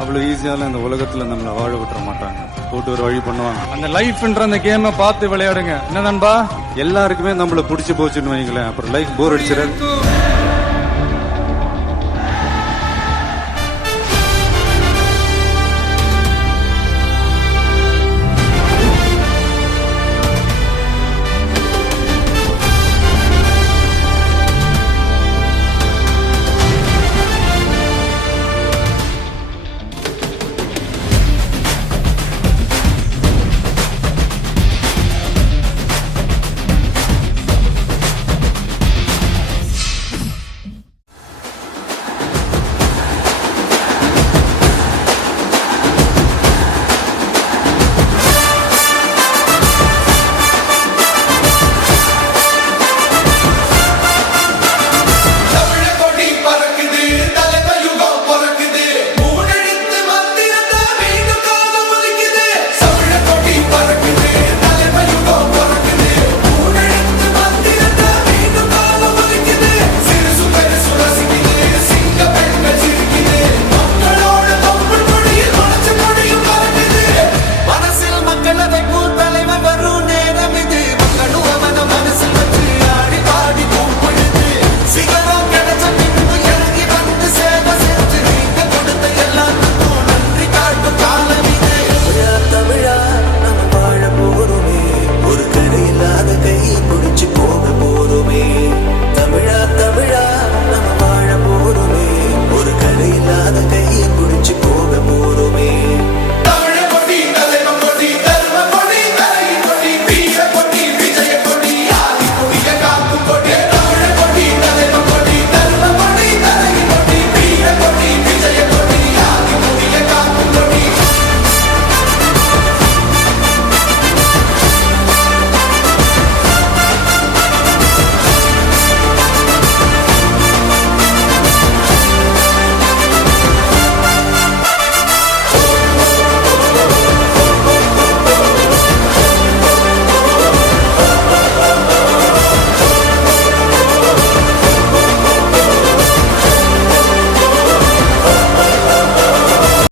அவ்வளவு ஈஸியால இந்த உலகத்துல நம்மள வாழ விட்டுற மாட்டாங்க. போட்டு ஒரு வழி பண்ணுவாங்க. அந்த லைஃப்ன்ற அந்த கேமை பார்த்து விளையாடுங்க. என்ன நண்பா, எல்லாருக்குமே நம்மள புடிச்சு போச்சுன்னு வைங்களேன், அப்புறம் லைஃப் போர் அடிச்சிடாது.